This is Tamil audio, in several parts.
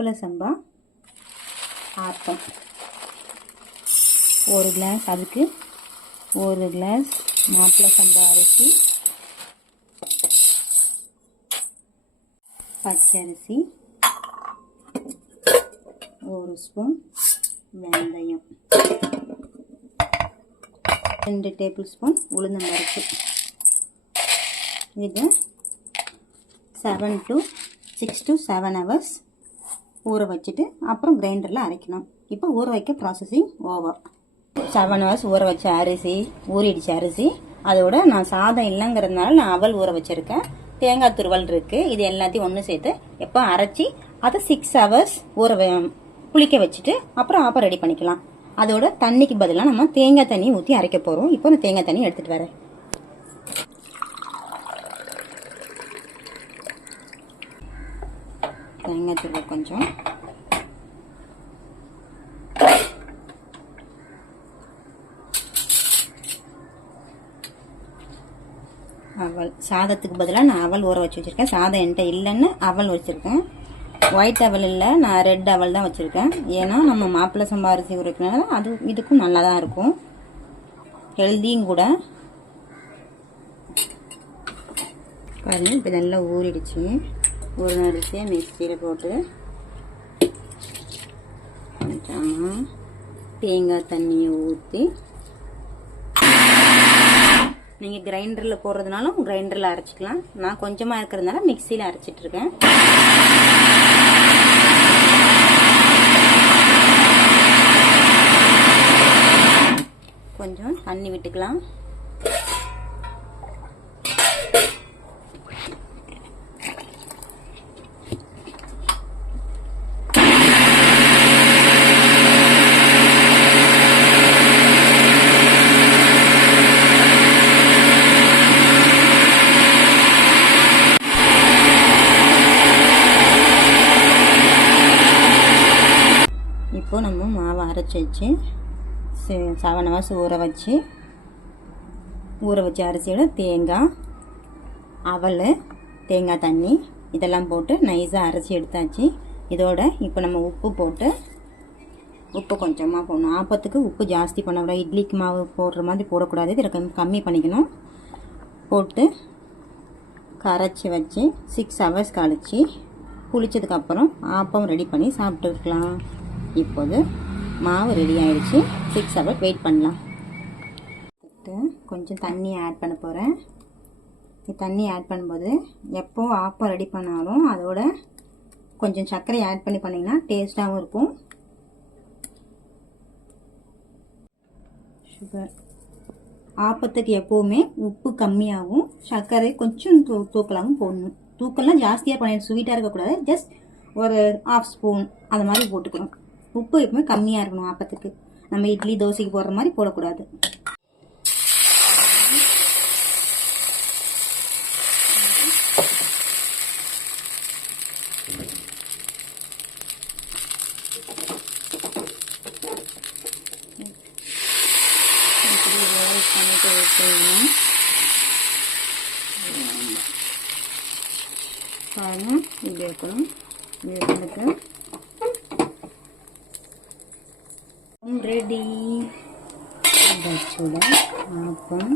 மாப்பிள்ளை சம்பா ஆப்பம் 1 கிளாஸ், அதுக்கு 1 கிளாஸ் மாப்பிள்ளை சம்பா அரிசி, பச்சரிசி, 1 ஸ்பூன் வெந்தயம், 2 டேபிள் ஸ்பூன் உளுந்தம்பருப்பு. இது 6 to 7 ஹவர்ஸ் ஊற வச்சுட்டு அப்புறம் கிரைண்டரில் அரைக்கணும். இப்போ ஊற வைக்க ப்ராசஸிங் ஓவர். 7 ஹவர்ஸ் ஊற வச்ச அரிசி ஊறிடுச்சு. அரிசி அதோட நான் சாதம் இல்லைங்கிறதுனால நான் அவல் ஊற வச்சுருக்கேன். தேங்காய் துருவல் இருக்குது. இது எல்லாத்தையும் ஒன்று சேர்த்து எப்போ அரைச்சி அதை 6 ஹவர்ஸ் புளிக்க வச்சுட்டு அப்புறம் ஆப்பம் ரெடி பண்ணிக்கலாம். அதோட தண்ணிக்கு பதிலாக நம்ம தேங்காய் தண்ணி ஊற்றி அரைக்க போகிறோம். இப்போ நான் தேங்காய் தண்ணி எடுத்துகிட்டு வரேன். தேங்காய் துருவல் கொஞ்சம், அவல். சாதத்துக்கு பதிலாக நான் அவல் ஊற வச்சு வச்சுருக்கேன். சாதம் என்கிட்ட இல்லைன்னு அவல் வச்சுருக்கேன். ஒயிட் அவல் இல்லை, நான் ரெட் அவல் தான் வச்சுருக்கேன். ஏன்னா நம்ம மாப்பிள்ளை சம்பா அரிசி உரைக்கிறனால அது இதுக்கும் நல்லா தான் இருக்கும், ஹெல்தியும் கூட. பாருங்கள், இப்போ நல்லா ஊறிடுச்சு. ஒரு அரிசியை மிக்சியில் போட்டு கொஞ்சம் தேங்காய் தண்ணியை ஊற்றி, நீங்கள் கிரைண்டரில் போடுறதுனாலும் கிரைண்டரில் அரைச்சிக்கலாம். நான் கொஞ்சமாக இருக்கிறதுனால மிக்சியில் அரைச்சிட்ருக்கேன். கொஞ்சம் தண்ணி விட்டுக்கலாம். இப்போ நம்ம மாவை அரைச்சி வச்சு 7 ஹவர்ஸ் ஊற வச்ச அரிசியோட தேங்காய், அவல், தேங்காய் தண்ணி இதெல்லாம் போட்டு நைஸாக அரைச்சி எடுத்தாச்சு. இதோட இப்போ நம்ம உப்பு போட்டு, உப்பு கொஞ்சமாக போடணும். ஆப்பத்துக்கு உப்பு ஜாஸ்தி பண்ணக்கூடாது, இட்லிக்கு மாவு போடுற மாதிரி போடக்கூடாது. இதில் கம்மி பண்ணிக்கணும். போட்டு கரைச்சி வச்சு 6 ஹவர்ஸ் கழிச்சு புளிச்சதுக்கப்புறம் ஆப்பம் ரெடி பண்ணி சாப்பிட்டுருக்கலாம். இப்போது மாவு ரெடி ஆகிடுச்சு. 6 ஹவர்ஸ் வெயிட் பண்ணலாம். கொஞ்சம் தண்ணி ஆட் பண்ண போகிறேன். தண்ணி ஆட் பண்ணும்போது எப்போ ஆப்பம் ரெடி பண்ணாலும் அதோட கொஞ்சம் சர்க்கரை ஆட் பண்ணிங்கன்னா டேஸ்ட்டாகவும் இருக்கும். சுகர் ஆப்பத்துக்கு எப்போவுமே உப்பு கம்மியாகவும் சர்க்கரை கொஞ்சம் தூக்கலாகவும் போடணும். தூக்கெல்லாம் ஜாஸ்தியாக பண்ணி ஸ்வீட்டாக இருக்கக்கூடாது. ஜஸ்ட் ஒரு 1/2 ஸ்பூன் அந்த மாதிரி போட்டுக்கணும். உப்பு எப்பவுமே கம்மியாக இருக்கணும் ஆப்பத்துக்கு. நம்ம இட்லி தோசைக்கு போடுற மாதிரி போடக்கூடாது. பாருங்க, இப்படி இருக்கணும். இதுக்கு ரெடி. வச்சுட ஆப்பம்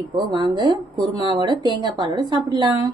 இப்போ வாங்க குருமாவோட தேங்காய் பாலோட சாப்பிடலாம்.